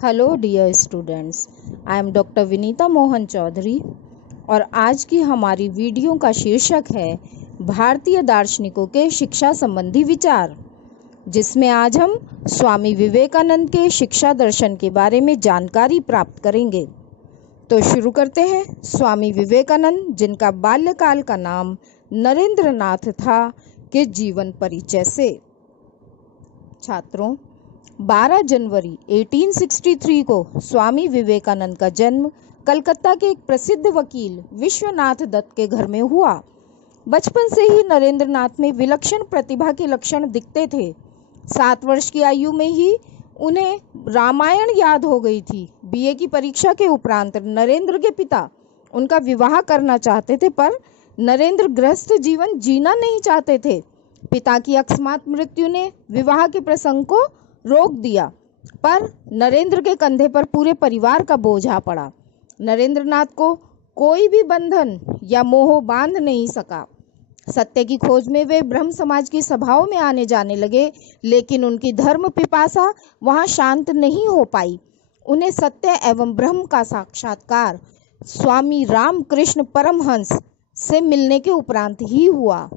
Hello dear students, I am doctor Vinita Mohan Chaudhary और आज की हमारी वीडियो का शीर्षक है भारतीय दार्शनिकों के शिक्षा संबंधी विचार, जिसमें आज हम स्वामी विवेकानंद के शिक्षा दर्शन के बारे में जानकारी प्राप्त करेंगे। तो शुरू करते हैं। स्वामी विवेकानंद, जिनका बाल्यकाल का नाम नरेंद्र नाथ था, के जीवन परिचय से। छात्रों, 12 जनवरी 1863 को स्वामी विवेकानंद का जन्म कलकत्ता के एक प्रसिद्ध वकील विश्वनाथ दत्त के घर में हुआ। बचपन से ही नरेंद्र नाथ में विलक्षण प्रतिभा के लक्षण दिखते थे। 7 वर्ष की आयु में ही उन्हें रामायण याद हो गई थी। बीए की परीक्षा के उपरांत नरेंद्र के पिता उनका विवाह करना चाहते थे, पर नरेंद्र गृहस्थ जीवन जीना नहीं चाहते थे। पिता की अकस्मात मृत्यु ने विवाह के प्रसंग को रोक दिया, पर नरेंद्र के कंधे पर पूरे परिवार का बोझ आ पड़ा। नरेंद्र नाथ को कोई भी बंधन या मोह बांध नहीं सका। सत्य की खोज में वे ब्रह्म समाज की सभाओं में आने जाने लगे, लेकिन उनकी धर्म पिपासा वहां शांत नहीं हो पाई। उन्हें सत्य एवं ब्रह्म का साक्षात्कार स्वामी रामकृष्ण परमहंस से मिलने के उपरांत ही हुआ।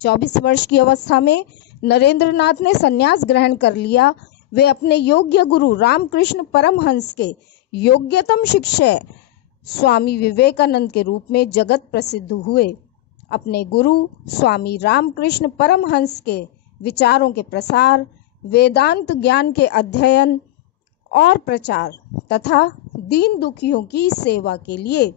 24 वर्ष की अवस्था में नरेंद्र नाथ ने संन्यास ग्रहण कर लिया। वे अपने योग्य गुरु रामकृष्ण परमहंस के योग्यतम शिष्य स्वामी विवेकानंद के रूप में जगत प्रसिद्ध हुए। अपने गुरु स्वामी रामकृष्ण परमहंस के विचारों के प्रसार, वेदांत ज्ञान के अध्ययन और प्रचार तथा दीन दुखियों की सेवा के लिए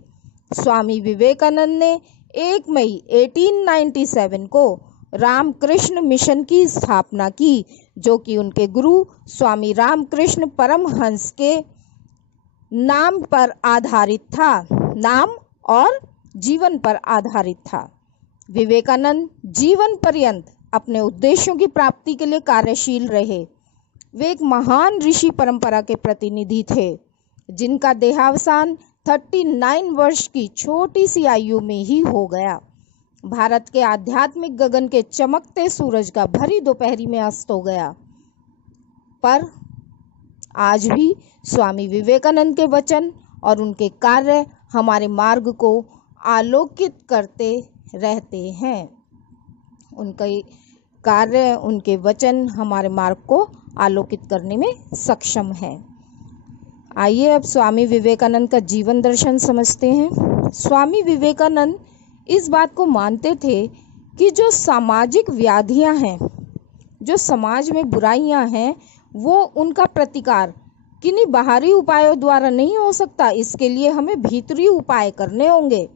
स्वामी विवेकानंद ने 1 मई 1897 को रामकृष्ण मिशन की स्थापना की, जो कि उनके गुरु स्वामी रामकृष्ण परमहंस के नाम पर आधारित था, नाम और जीवन पर आधारित था। विवेकानंद जीवन पर्यंत अपने उद्देश्यों की प्राप्ति के लिए कार्यशील रहे। वे एक महान ऋषि परंपरा के प्रतिनिधि थे, जिनका देहावसान 39 वर्ष की छोटी सी आयु में ही हो गया। भारत के आध्यात्मिक गगन के चमकते सूरज का भरी दोपहरी में अस्त हो गया, पर आज भी स्वामी विवेकानंद के वचन और उनके कार्य हमारे मार्ग को आलोकित करते रहते हैं। उनके कार्य, उनके वचन हमारे मार्ग को आलोकित करने में सक्षम है। आइए अब स्वामी विवेकानंद का जीवन दर्शन समझते हैं। स्वामी विवेकानंद इस बात को मानते थे कि जो सामाजिक व्याधियां हैं, जो समाज में बुराइयां हैं, वो उनका प्रतिकार किन्हीं बाहरी उपायों द्वारा नहीं हो सकता। इसके लिए हमें भीतरी उपाय करने होंगे,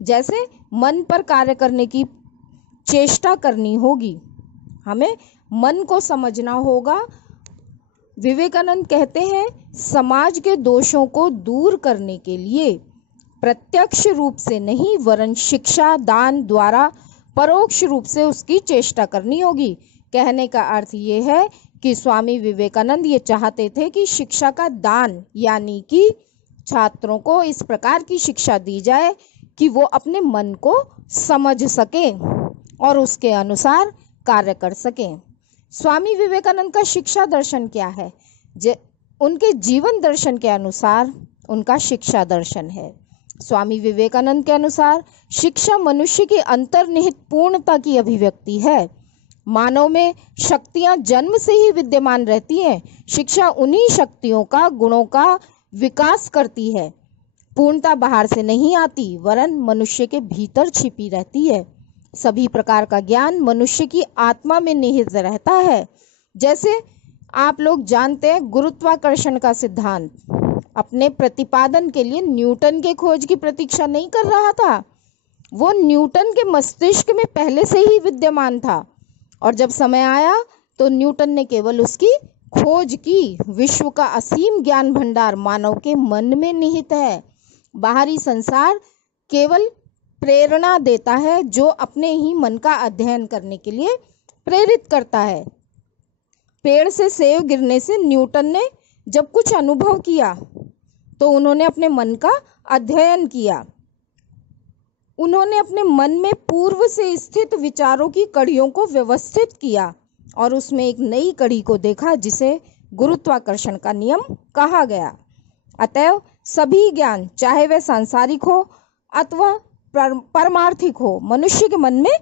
जैसे मन पर कार्य करने की चेष्टा करनी होगी। हमें मन को समझना होगा। विवेकानंद कहते हैं, समाज के दोषों को दूर करने के लिए प्रत्यक्ष रूप से नहीं, वरन शिक्षा दान द्वारा परोक्ष रूप से उसकी चेष्टा करनी होगी। कहने का अर्थ ये है कि स्वामी विवेकानंद ये चाहते थे कि शिक्षा का दान, यानी कि छात्रों को इस प्रकार की शिक्षा दी जाए कि वो अपने मन को समझ सकें और उसके अनुसार कार्य कर सकें। स्वामी विवेकानंद का शिक्षा दर्शन क्या है? उनके जीवन दर्शन के अनुसार उनका शिक्षा दर्शन है। स्वामी विवेकानंद के अनुसार शिक्षा मनुष्य की अंतर्निहित पूर्णता की अभिव्यक्ति है। मानव में शक्तियां जन्म से ही विद्यमान रहती हैं। शिक्षा उन्हीं शक्तियों का, गुणों का विकास करती है। पूर्णता बाहर से नहीं आती, वरन मनुष्य के भीतर छिपी रहती है। सभी प्रकार का ज्ञान मनुष्य की आत्मा में निहित रहता है। जैसे आप लोग जानते हैं, गुरुत्वाकर्षण का सिद्धांत अपने प्रतिपादन के लिए न्यूटन के खोज की प्रतीक्षा नहीं कर रहा था। वो न्यूटन के मस्तिष्क में पहले से ही विद्यमान था, और जब समय आया तो न्यूटन ने केवल उसकी खोज की। विश्व का असीम ज्ञान भंडार मानव के मन में निहित है। बाहरी संसार केवल प्रेरणा देता है, जो अपने ही मन का अध्ययन करने के लिए प्रेरित करता है। पेड़ से सेब गिरने से न्यूटन ने जब कुछ अनुभव किया तो उन्होंने अपने मन का अध्ययन किया। उन्होंने अपने मन में पूर्व से स्थित विचारों की कड़ियों को व्यवस्थित किया और उसमें एक नई कड़ी को देखा, जिसे गुरुत्वाकर्षण का नियम कहा गया। अतएव सभी ज्ञान, चाहे वह सांसारिक हो अथवा परमार्थिक हो, मनुष्य के मन में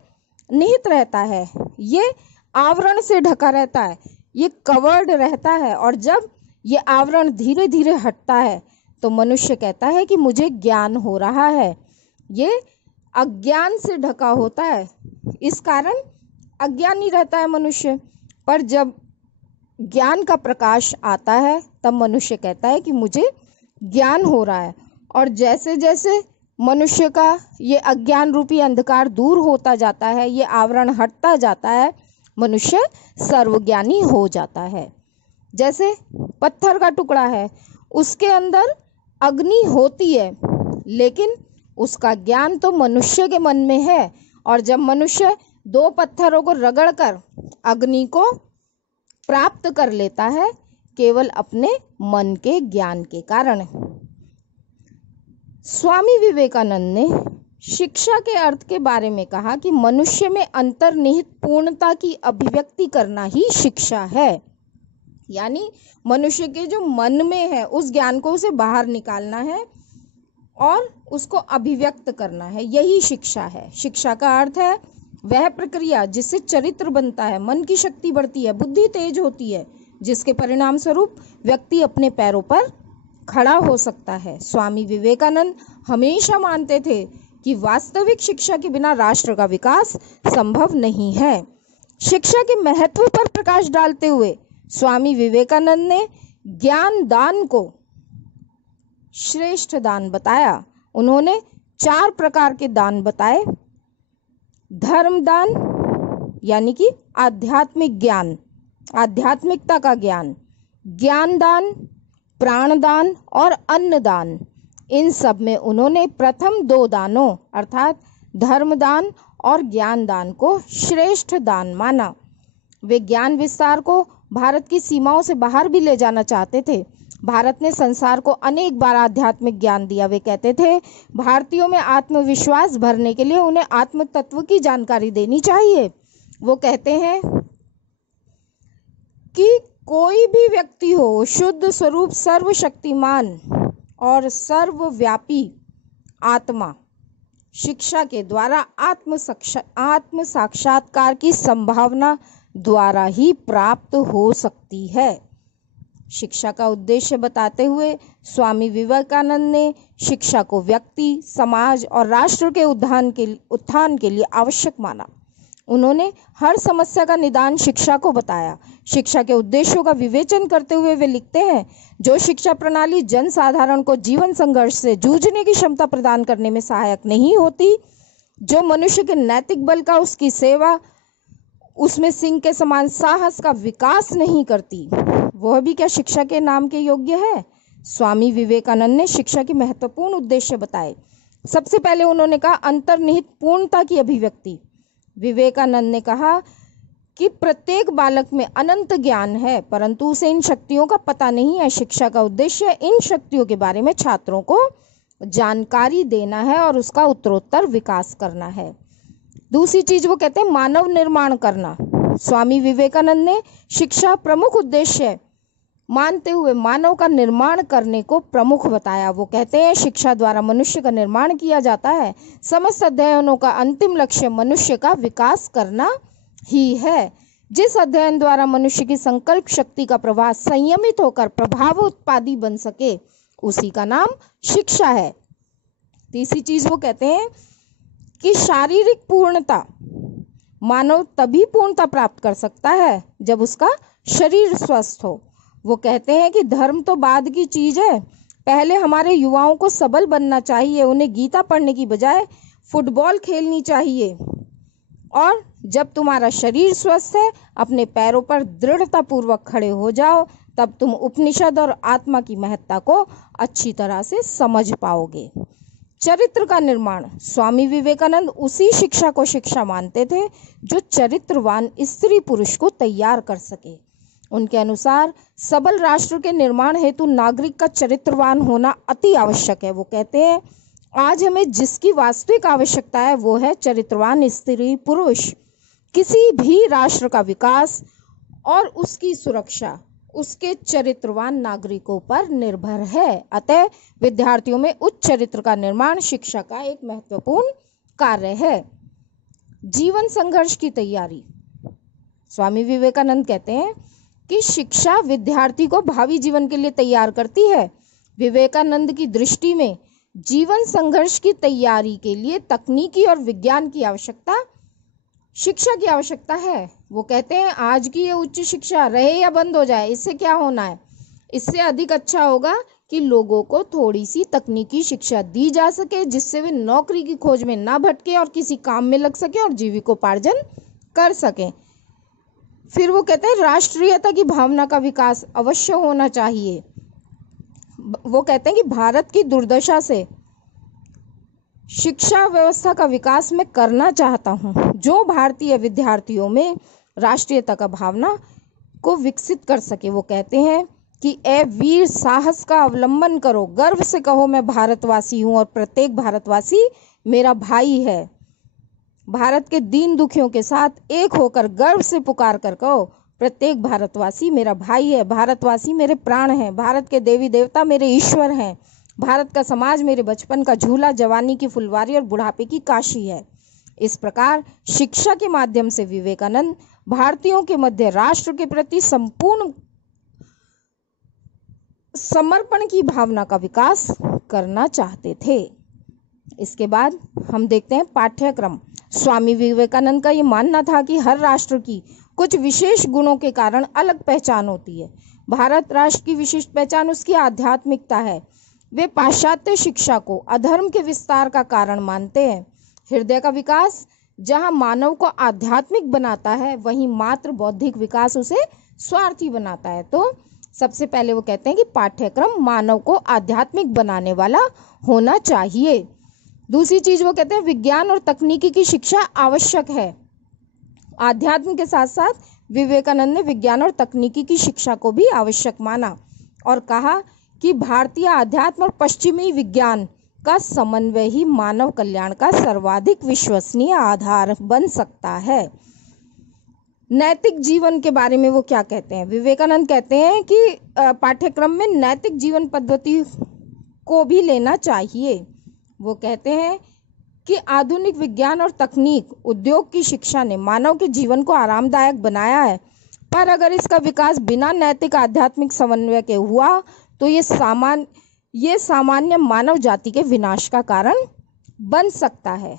निहित रहता है। ये आवरण से ढका रहता है, ये कवर्ड रहता है, और जब ये आवरण धीरे धीरे हटता है तो मनुष्य कहता है कि मुझे ज्ञान हो रहा है। ये अज्ञान से ढका होता है, इस कारण अज्ञानी रहता है मनुष्य। पर जब ज्ञान का प्रकाश आता है तब मनुष्य कहता है कि मुझे ज्ञान हो रहा है। और जैसे जैसे मनुष्य का ये अज्ञान रूपी अंधकार दूर होता जाता है, ये आवरण हटता जाता है, मनुष्य सर्वज्ञानी हो जाता है। जैसे पत्थर का टुकड़ा है, उसके अंदर अग्नि होती है, लेकिन उसका ज्ञान तो मनुष्य के मन में है। और जब मनुष्य दो पत्थरों को रगड़कर अग्नि को प्राप्त कर लेता है, केवल अपने मन के ज्ञान के कारण। स्वामी विवेकानंद ने शिक्षा के अर्थ के बारे में कहा कि मनुष्य में अंतर्निहित पूर्णता की अभिव्यक्ति करना ही शिक्षा है। यानी मनुष्य के जो मन में है उस ज्ञान को उसे बाहर निकालना है और उसको अभिव्यक्त करना है, यही शिक्षा है। शिक्षा का अर्थ है वह प्रक्रिया जिससे चरित्र बनता है, मन की शक्ति बढ़ती है, बुद्धि तेज होती है, जिसके परिणाम स्वरूप व्यक्ति अपने पैरों पर खड़ा हो सकता है। स्वामी विवेकानंद हमेशा मानते थे कि वास्तविक शिक्षा के बिना राष्ट्र का विकास संभव नहीं है। शिक्षा के महत्व पर प्रकाश डालते हुए स्वामी विवेकानंद ने ज्ञान दान को श्रेष्ठ दान बताया। उन्होंने 4 प्रकार के दान बताए। धर्म दान यानी कि आध्यात्मिक ज्ञान, आध्यात्मिकता का ज्ञान, ज्ञान दान, प्राण दान और अन्न दान। इन सब में उन्होंने प्रथम 2 दानों अर्थात धर्म दान और ज्ञान दान को श्रेष्ठ दान माना। वे ज्ञान विस्तार को भारत की सीमाओं से बाहर भी ले जाना चाहते थे। भारत ने संसार को अनेक बार आध्यात्मिक ज्ञान दिया। वे कहते थे भारतीयों में आत्मविश्वास भरने के लिए उन्हें आत्म तत्व की जानकारी देनी चाहिए। वो कहते हैं कि कोई भी व्यक्ति हो, शुद्ध स्वरूप सर्वशक्तिमान और सर्वव्यापी आत्मा शिक्षा के द्वारा आत्म साक्षात्कार की संभावना द्वारा ही प्राप्त हो सकती है। शिक्षा का उद्देश्य बताते हुए स्वामी विवेकानंद ने शिक्षा को व्यक्ति, समाज और राष्ट्र के उत्थान के लिए आवश्यक माना। उन्होंने हर समस्या का निदान शिक्षा को बताया। शिक्षा के उद्देश्यों का विवेचन करते हुए वे लिखते हैं, जो शिक्षा प्रणाली जन साधारण को जीवन संघर्ष से जूझने की क्षमता प्रदान करने में सहायक नहीं होती, जो मनुष्य के नैतिक बल का, उसकी सेवा, उसमें सिंह के समान साहस का विकास नहीं करती, वह भी क्या शिक्षा के नाम के योग्य है। स्वामी विवेकानंद ने शिक्षा के महत्वपूर्ण उद्देश्य बताए। सबसे पहले उन्होंने कहा अंतर्निहित पूर्णता की अभिव्यक्ति। विवेकानंद ने कहा कि प्रत्येक बालक में अनंत ज्ञान है, परंतु उसे इन शक्तियों का पता नहीं है। शिक्षा का उद्देश्य इन शक्तियों के बारे में छात्रों को जानकारी देना है और उसका उत्तरोत्तर विकास करना है। दूसरी चीज वो कहते हैं मानव निर्माण करना। स्वामी विवेकानंद ने शिक्षा प्रमुख उद्देश्य मानते हुए मानव का निर्माण करने को प्रमुख बताया। वो कहते हैं शिक्षा द्वारा मनुष्य का निर्माण किया जाता है। समस्त अध्ययनों का अंतिम लक्ष्य मनुष्य का विकास करना ही है। जिस अध्ययन द्वारा मनुष्य की संकल्प शक्ति का प्रवाह संयमित होकर प्रभाव उत्पादी बन सके, उसी का नाम शिक्षा है। तीसरी चीज वो कहते हैं कि शारीरिक पूर्णता मानव तभी पूर्णता प्राप्त कर सकता है जब उसका शरीर स्वस्थ हो। वो कहते हैं कि धर्म तो बाद की चीज है, पहले हमारे युवाओं को सबल बनना चाहिए। उन्हें गीता पढ़ने की बजाय फुटबॉल खेलनी चाहिए। और जब तुम्हारा शरीर स्वस्थ है, अपने पैरों पर दृढ़ता पूर्वक खड़े हो जाओ, तब तुम उपनिषद और आत्मा की महत्ता को अच्छी तरह से समझ पाओगे। चरित्र का निर्माण। स्वामी विवेकानंद उसी शिक्षा को शिक्षा मानते थे जो चरित्रवान स्त्री पुरुष को तैयार कर सके। उनके अनुसार सबल राष्ट्र के निर्माण हेतु नागरिक का चरित्रवान होना अति आवश्यक है। वो कहते हैं आज हमें जिसकी वास्तविक आवश्यकता है वो है चरित्रवान स्त्री पुरुष। किसी भी राष्ट्र का विकास और उसकी सुरक्षा उसके चरित्रवान नागरिकों पर निर्भर है। अतः विद्यार्थियों में उच्च चरित्र का निर्माण शिक्षा का एक महत्वपूर्ण कार्य है। जीवन संघर्ष की तैयारी। स्वामी विवेकानंद कहते हैं कि शिक्षा विद्यार्थी को भावी जीवन के लिए तैयार करती है। विवेकानंद की दृष्टि में जीवन संघर्ष की तैयारी के लिए तकनीकी और विज्ञान की आवश्यकता, शिक्षा की आवश्यकता है। वो कहते हैं आज की ये उच्च शिक्षा रहे या बंद हो जाए, इससे क्या होना है? इससे अधिक अच्छा होगा कि लोगों को थोड़ी सी तकनीकी शिक्षा दी जा सके, जिससे वे नौकरी की खोज में ना भटके और किसी काम में लग सके और जीविकोपार्जन कर सकें। फिर वो कहते हैं राष्ट्रीयता की भावना का विकास अवश्य होना चाहिए। वो कहते हैं कि भारत की दुर्दशा से शिक्षा व्यवस्था का विकास मैं करना चाहता हूँ, जो भारतीय विद्यार्थियों में राष्ट्रीयता का भावना को विकसित कर सके। वो कहते हैं कि ए वीर, साहस का अवलंबन करो, गर्व से कहो मैं भारतवासी हूँ और प्रत्येक भारतवासी मेरा भाई है। भारत के दीन दुखियों के साथ एक होकर गर्व से पुकार कर कहो प्रत्येक भारतवासी मेरा भाई है, भारतवासी मेरे प्राण हैं, भारत के देवी देवता मेरे ईश्वर हैं, भारत का समाज मेरे बचपन का झूला, जवानी की फुलवारी और बुढ़ापे की काशी है। इस प्रकार शिक्षा के माध्यम से विवेकानंद भारतीयों के मध्य राष्ट्र के प्रति संपूर्ण समर्पण की भावना का विकास करना चाहते थे। इसके बाद हम देखते हैं पाठ्यक्रम। स्वामी विवेकानंद का ये मानना था कि हर राष्ट्र की कुछ विशेष गुणों के कारण अलग पहचान होती है। भारत राष्ट्र की विशिष्ट पहचान उसकी आध्यात्मिकता है। वे पाश्चात्य शिक्षा को अधर्म के विस्तार का कारण मानते हैं। हृदय का विकास जहां मानव को आध्यात्मिक बनाता है, वहीं मात्र बौद्धिक विकास उसे स्वार्थी बनाता है। तो सबसे पहले वो कहते हैं कि पाठ्यक्रम मानव को आध्यात्मिक बनाने वाला होना चाहिए। दूसरी चीज वो कहते हैं विज्ञान और तकनीकी की शिक्षा आवश्यक है। आध्यात्म के साथ साथ विवेकानंद ने विज्ञान और तकनीकी की शिक्षा को भी आवश्यक माना और कहा कि भारतीय आध्यात्म और पश्चिमी विज्ञान का समन्वय ही मानव कल्याण का सर्वाधिक विश्वसनीय आधार बन सकता है। नैतिक जीवन के बारे में वो क्या कहते हैं? विवेकानंद कहते हैं कि पाठ्यक्रम में नैतिक जीवन पद्धति को भी लेना चाहिए। वो कहते हैं कि आधुनिक विज्ञान और तकनीक उद्योग की शिक्षा ने मानव के जीवन को आरामदायक बनाया है, पर अगर इसका विकास बिना नैतिक आध्यात्मिक समन्वय के हुआ तो ये सामान्य मानव जाति के विनाश का कारण बन सकता है।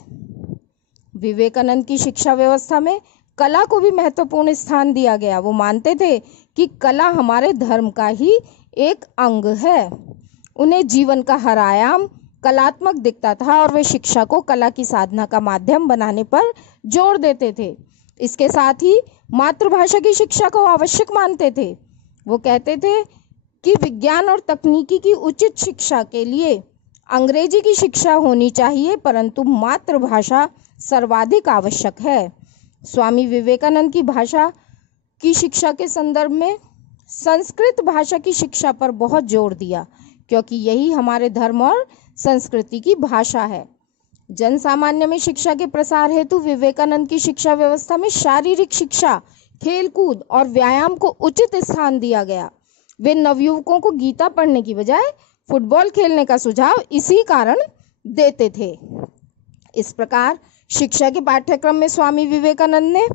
विवेकानंद की शिक्षा व्यवस्था में कला को भी महत्वपूर्ण स्थान दिया गया। वो मानते थे कि कला हमारे धर्म का ही एक अंग है। उन्हें जीवन का हर आयाम कलात्मक दिखता था और वे शिक्षा को कला की साधना का माध्यम बनाने पर जोर देते थे। इसके साथ ही मातृभाषा की शिक्षा को आवश्यक मानते थे। वो कहते थे कि विज्ञान और तकनीकी की उचित शिक्षा के लिए अंग्रेजी की शिक्षा होनी चाहिए, परंतु मातृभाषा सर्वाधिक आवश्यक है। स्वामी विवेकानंद की भाषा की शिक्षा के संदर्भ में संस्कृत भाषा की शिक्षा पर बहुत जोर दिया, क्योंकि यही हमारे धर्म और संस्कृति की भाषा है। जन सामान्य में शिक्षा के प्रसार हेतु विवेकानंद की शिक्षा व्यवस्था में शारीरिक शिक्षा, खेलकूद और व्यायाम को उचित स्थान दिया गया। वे नवयुवकों को गीता पढ़ने की बजाय फुटबॉल खेलने का सुझाव इसी कारण देते थे। इस प्रकार शिक्षा के पाठ्यक्रम में स्वामी विवेकानंद ने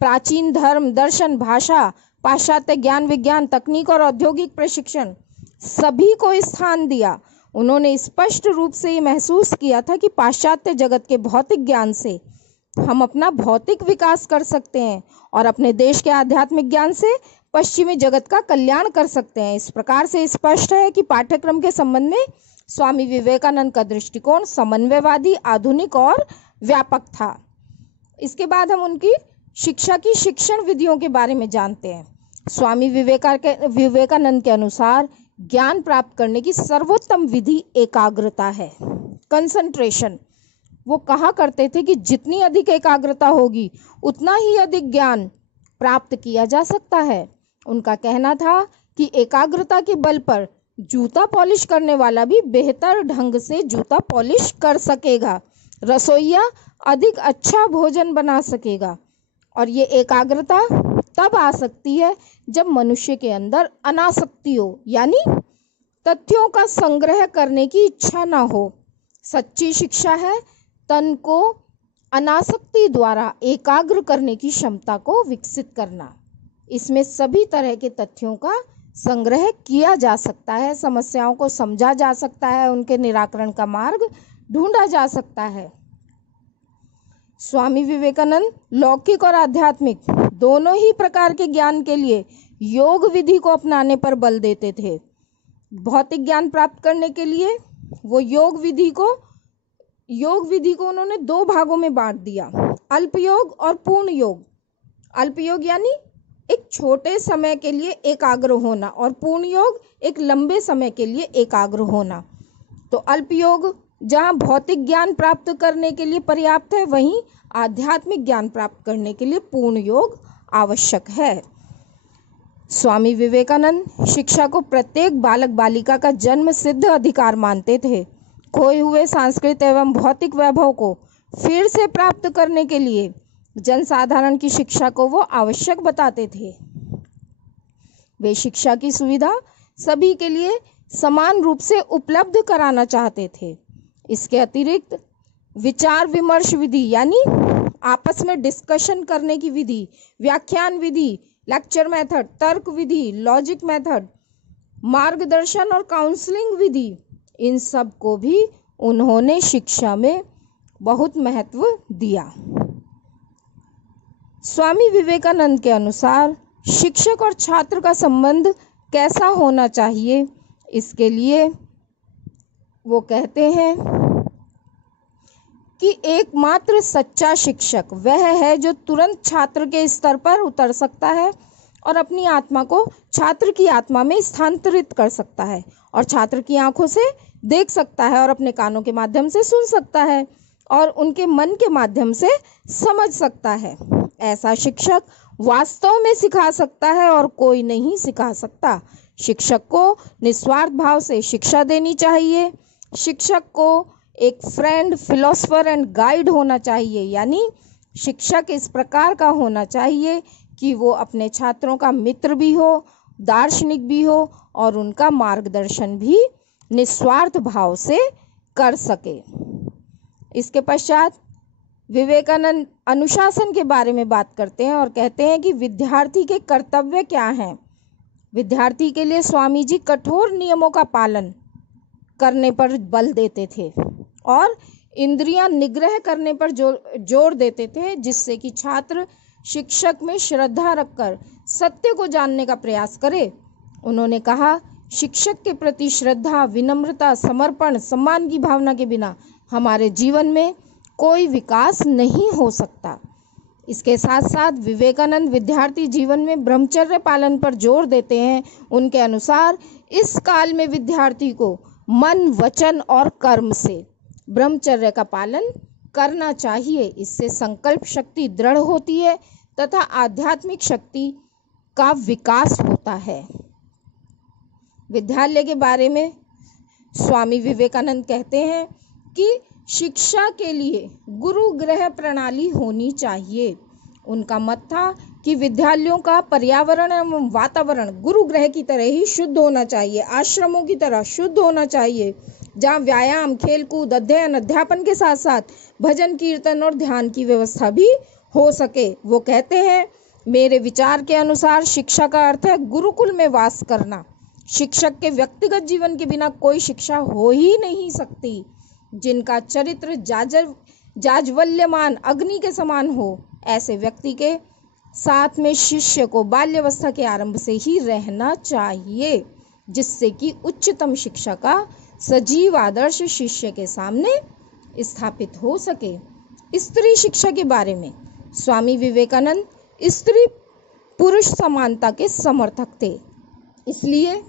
प्राचीन धर्म, दर्शन, भाषा, पाश्चात्य ज्ञान, विज्ञान, तकनीक और औद्योगिक प्रशिक्षण सभी को स्थान दिया। उन्होंने स्पष्ट रूप से ये महसूस किया था कि पाश्चात्य जगत के भौतिक ज्ञान से हम अपना भौतिक विकास कर सकते हैं और अपने देश के आध्यात्मिक ज्ञान से पश्चिमी जगत का कल्याण कर सकते हैं। इस प्रकार से स्पष्ट है कि पाठ्यक्रम के संबंध में स्वामी विवेकानंद का दृष्टिकोण समन्वयवादी, आधुनिक और व्यापक था। इसके बाद हम उनकी शिक्षा की शिक्षण विधियों के बारे में जानते हैं। स्वामी विवेकानंद के अनुसार ज्ञान प्राप्त करने की सर्वोत्तम विधि एकाग्रता है, कंसंट्रेशन। वो कहा करते थे कि जितनी अधिक एकाग्रता होगी उतना ही अधिक ज्ञान प्राप्त किया जा सकता है। उनका कहना था कि एकाग्रता के बल पर जूता पॉलिश करने वाला भी बेहतर ढंग से जूता पॉलिश कर सकेगा, रसोइया अधिक अच्छा भोजन बना सकेगा। और ये एकाग्रता तब आ सकती है जब मनुष्य के अंदर अनासक्ति हो, यानी तथ्यों का संग्रह करने की इच्छा ना हो। सच्ची शिक्षा है तन को अनासक्ति द्वारा एकाग्र करने की क्षमता को विकसित करना। इसमें सभी तरह के तथ्यों का संग्रह किया जा सकता है, समस्याओं को समझा जा सकता है, उनके निराकरण का मार्ग ढूंढा जा सकता है। स्वामी विवेकानंद लौकिक और आध्यात्मिक दोनों ही प्रकार के ज्ञान के लिए योग विधि को अपनाने पर बल देते थे। भौतिक ज्ञान प्राप्त करने के लिए वो योग विधि को उन्होंने दो भागों में बांट दिया, अल्प योग और पूर्ण योग। अल्प योग यानी एक छोटे समय के लिए एकाग्र होना और पूर्ण योग एक लंबे समय के लिए एकाग्र होना। तो अल्प योग जहाँ भौतिक ज्ञान प्राप्त करने के लिए पर्याप्त है, वहीं आध्यात्मिक ज्ञान प्राप्त करने के लिए पूर्ण योग आवश्यक है। स्वामी विवेकानंद शिक्षा को प्रत्येक बालक बालिका का जन्म सिद्ध अधिकार मानते थे। खोए हुए सांस्कृतिक एवं भौतिक वैभव को फिर से प्राप्त करने के लिए जनसाधारण की शिक्षा को वो आवश्यक बताते थे। वे शिक्षा की सुविधा सभी के लिए समान रूप से उपलब्ध कराना चाहते थे। इसके अतिरिक्त विचार विमर्श विधि यानी आपस में डिस्कशन करने की विधि, व्याख्यान विधि, लेक्चर मेथड, तर्क विधि, लॉजिक मेथड, मार्गदर्शन और काउंसलिंग विधि, इन सब को भी उन्होंने शिक्षा में बहुत महत्व दिया। स्वामी विवेकानंद के अनुसार शिक्षक और छात्र का संबंध कैसा होना चाहिए, इसके लिए वो कहते हैं कि एकमात्र सच्चा शिक्षक वह है जो तुरंत छात्र के स्तर पर उतर सकता है और अपनी आत्मा को छात्र की आत्मा में स्थानांतरित कर सकता है और छात्र की आंखों से देख सकता है और अपने कानों के माध्यम से सुन सकता है और उनके मन के माध्यम से समझ सकता है। ऐसा शिक्षक वास्तव में सिखा सकता है और कोई नहीं सिखा सकता। शिक्षक को निस्वार्थ भाव से शिक्षा देनी चाहिए। शिक्षक को एक फ्रेंड, फिलोसोफर एंड गाइड होना चाहिए, यानी शिक्षक इस प्रकार का होना चाहिए कि वो अपने छात्रों का मित्र भी हो, दार्शनिक भी हो और उनका मार्गदर्शन भी निस्वार्थ भाव से कर सके। इसके पश्चात विवेकानंद अनुशासन के बारे में बात करते हैं और कहते हैं कि विद्यार्थी के कर्तव्य क्या हैं। विद्यार्थी के लिए स्वामी जी कठोर नियमों का पालन करने पर बल देते थे और इंद्रियां निग्रह करने पर जोर देते थे, जिससे कि छात्र शिक्षक में श्रद्धा रखकर सत्य को जानने का प्रयास करे। उन्होंने कहा, शिक्षक के प्रति श्रद्धा, विनम्रता, समर्पण, सम्मान की भावना के बिना हमारे जीवन में कोई विकास नहीं हो सकता। इसके साथ साथ विवेकानंद विद्यार्थी जीवन में ब्रह्मचर्य पालन पर जोर देते हैं। उनके अनुसार इस काल में विद्यार्थी को मन, वचन और कर्म से ब्रह्मचर्य का पालन करना चाहिए। इससे संकल्प शक्ति दृढ़ होती है तथा आध्यात्मिक शक्ति का विकास होता है। विद्यालय के बारे में स्वामी विवेकानंद कहते हैं कि शिक्षा के लिए गुरु गृह प्रणाली होनी चाहिए। उनका मत था कि विद्यालयों का पर्यावरण एवं वातावरण गुरु गृह की तरह ही शुद्ध होना चाहिए, आश्रमों की तरह शुद्ध होना चाहिए, जहाँ व्यायाम, खेलकूद, अध्ययन, अध्यापन के साथ साथ भजन, कीर्तन और ध्यान की व्यवस्था भी हो सके। वो कहते हैं, मेरे विचार के अनुसार शिक्षा का अर्थ है गुरुकुल में वास करना। शिक्षक के व्यक्तिगत जीवन के बिना कोई शिक्षा हो ही नहीं सकती। जिनका चरित्र जाज्वल्यमान अग्नि के समान हो, ऐसे व्यक्ति के साथ में शिष्य को बाल्यावस्था के आरंभ से ही रहना चाहिए, जिससे कि उच्चतम शिक्षा का सजीव आदर्श शिष्य के सामने स्थापित हो सके। स्त्री शिक्षा के बारे में स्वामी विवेकानंद स्त्री पुरुष समानता के समर्थक थे, इसलिए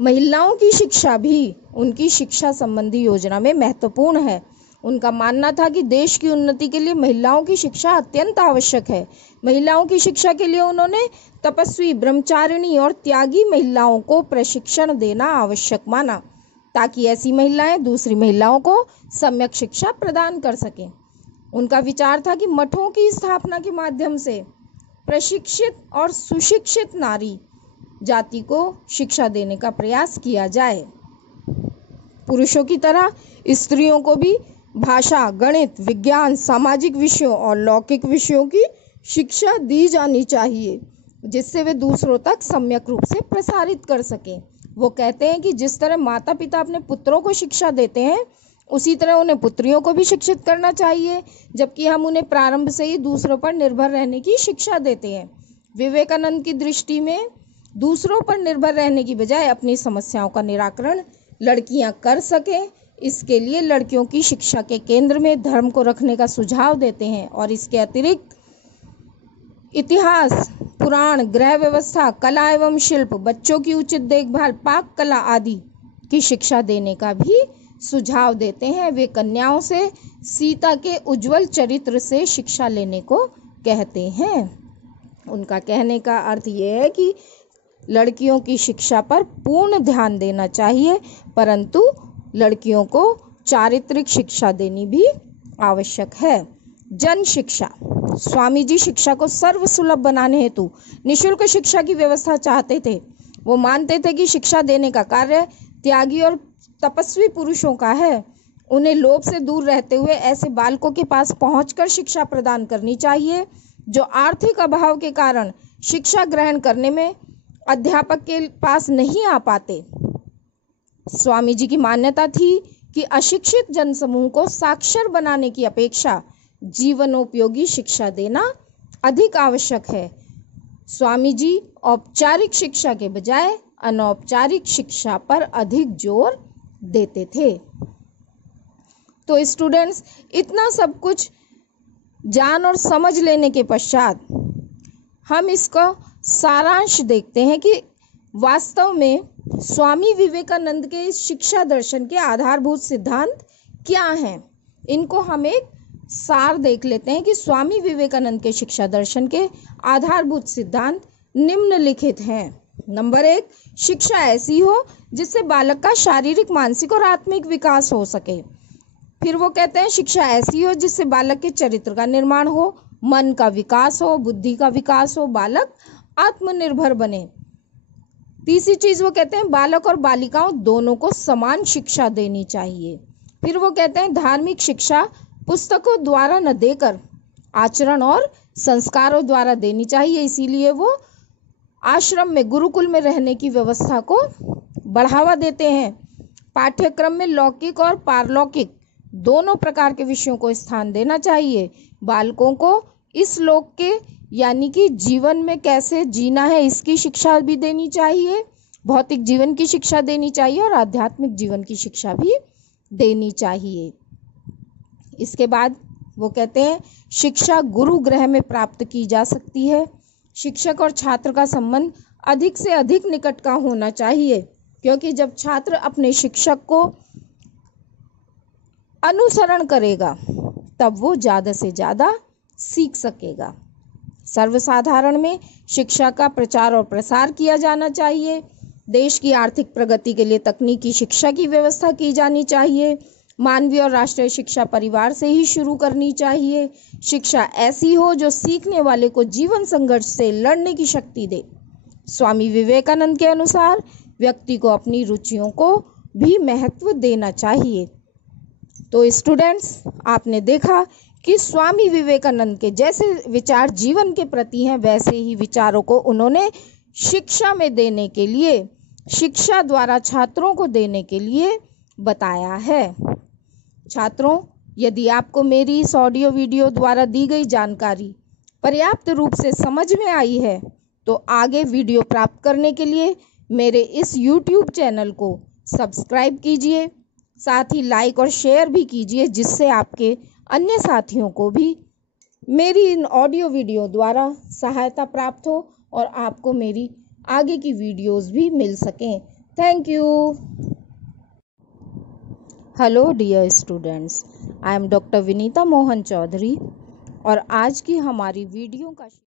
महिलाओं की शिक्षा भी उनकी शिक्षा संबंधी योजना में महत्वपूर्ण है। उनका मानना था कि देश की उन्नति के लिए महिलाओं की शिक्षा अत्यंत आवश्यक है। महिलाओं की शिक्षा के लिए उन्होंने तपस्वी, ब्रह्मचारिणी और त्यागी महिलाओं को प्रशिक्षण देना आवश्यक माना, ताकि ऐसी महिलाएं दूसरी महिलाओं को सम्यक शिक्षा प्रदान कर सकें। उनका विचार था कि मठों की स्थापना के माध्यम से प्रशिक्षित और सुशिक्षित नारी जाति को शिक्षा देने का प्रयास किया जाए। पुरुषों की तरह स्त्रियों को भी भाषा, गणित, विज्ञान, सामाजिक विषयों और लौकिक विषयों की शिक्षा दी जानी चाहिए, जिससे वे दूसरों तक सम्यक रूप से प्रसारित कर सकें। वो कहते हैं कि जिस तरह माता पिता अपने पुत्रों को शिक्षा देते हैं, उसी तरह उन्हें पुत्रियों को भी शिक्षित करना चाहिए, जबकि हम उन्हें प्रारंभ से ही दूसरों पर निर्भर रहने की शिक्षा देते हैं। विवेकानंद की दृष्टि में दूसरों पर निर्भर रहने की बजाय अपनी समस्याओं का निराकरण लड़कियां कर सकें, इसके लिए लड़कियों की शिक्षा के केंद्र में धर्म को रखने का सुझाव देते हैं और इसके अतिरिक्त इतिहास, पुराण, गृह व्यवस्था, कला एवं शिल्प, बच्चों की उचित देखभाल, पाक कला आदि की शिक्षा देने का भी सुझाव देते हैं। वे कन्याओं से सीता के उज्जवल चरित्र से शिक्षा लेने को कहते हैं। उनका कहने का अर्थ यह है कि लड़कियों की शिक्षा पर पूर्ण ध्यान देना चाहिए, परंतु लड़कियों को चारित्रिक शिक्षा देनी भी आवश्यक है। जन शिक्षा। स्वामी जी शिक्षा को सर्वसुलभ बनाने हेतु निःशुल्क शिक्षा की व्यवस्था चाहते थे। वो मानते थे कि शिक्षा देने का कार्य त्यागी और तपस्वी पुरुषों का है। उन्हें लोभ से दूर रहते हुए ऐसे बालकों के पास पहुंचकर शिक्षा प्रदान करनी चाहिए जो आर्थिक अभाव के कारण शिक्षा ग्रहण करने में अध्यापक के पास नहीं आ पाते। स्वामी जी की मान्यता थी कि अशिक्षित जनसमूह को साक्षर बनाने की अपेक्षा जीवनोपयोगी शिक्षा देना अधिक आवश्यक है। स्वामी जी औपचारिक शिक्षा के बजाय अनौपचारिक शिक्षा पर अधिक जोर देते थे। तो स्टूडेंट्स, इतना सब कुछ जान और समझ लेने के पश्चात हम इसका सारांश देखते हैं कि वास्तव में स्वामी विवेकानंद के इस शिक्षा दर्शन के आधारभूत सिद्धांत क्या हैं। इनको हम एक सार देख लेते हैं कि स्वामी विवेकानंद के शिक्षा दर्शन के आधारभूत सिद्धांत निम्नलिखित हैं। नंबर 1, शिक्षा ऐसी हो जिससे बालक का शारीरिक, मानसिक और आत्मिक विकास हो सके। फिर वो कहते हैं शिक्षा ऐसी हो जिससे बालक के चरित्र का निर्माण हो, मन का विकास हो, बुद्धि का विकास हो, बालक आत्मनिर्भर बने। तीसरी चीज वो कहते हैं बालक और बालिकाओं दोनों को समान शिक्षा देनी चाहिए। फिर वो कहते हैं धार्मिक शिक्षा पुस्तकों द्वारा न देकर आचरण और संस्कारों द्वारा देनी चाहिए। इसीलिए वो आश्रम में, गुरुकुल में रहने की व्यवस्था को बढ़ावा देते हैं। पाठ्यक्रम में लौकिक और पारलौकिक दोनों प्रकार के विषयों को स्थान देना चाहिए। बालकों को इस लोक के यानी कि जीवन में कैसे जीना है इसकी शिक्षा भी देनी चाहिए, भौतिक जीवन की शिक्षा देनी चाहिए और आध्यात्मिक जीवन की शिक्षा भी देनी चाहिए। इसके बाद वो कहते हैं शिक्षा गुरु गृह में प्राप्त की जा सकती है। शिक्षक और छात्र का संबंध अधिक से अधिक निकट का होना चाहिए, क्योंकि जब छात्र अपने शिक्षक को अनुसरण करेगा तब वो ज़्यादा से ज़्यादा सीख सकेगा। सर्वसाधारण में शिक्षा का प्रचार और प्रसार किया जाना चाहिए। देश की आर्थिक प्रगति के लिए तकनीकी शिक्षा की व्यवस्था की जानी चाहिए। मानवीय और राष्ट्रीय शिक्षा परिवार से ही शुरू करनी चाहिए। शिक्षा ऐसी हो जो सीखने वाले को जीवन संघर्ष से लड़ने की शक्ति दे। स्वामी विवेकानंद के अनुसार व्यक्ति को अपनी रुचियों को भी महत्व देना चाहिए। तो स्टूडेंट्स, आपने देखा कि स्वामी विवेकानंद के जैसे विचार जीवन के प्रति हैं, वैसे ही विचारों को उन्होंने शिक्षा में देने के लिए, शिक्षा द्वारा छात्रों को देने के लिए बताया है। छात्रों, यदि आपको मेरी इस ऑडियो वीडियो द्वारा दी गई जानकारी पर्याप्त रूप से समझ में आई है, तो आगे वीडियो प्राप्त करने के लिए मेरे इस YouTube चैनल को सब्सक्राइब कीजिए, साथ ही लाइक और शेयर भी कीजिए, जिससे आपके अन्य साथियों को भी मेरी इन ऑडियो वीडियो द्वारा सहायता प्राप्त हो और आपको मेरी आगे की वीडियोस भी मिल सकें। Thank you. Hello dear students, I am doctor Vinita Mohan Chaudhary और आज की हमारी वीडियो का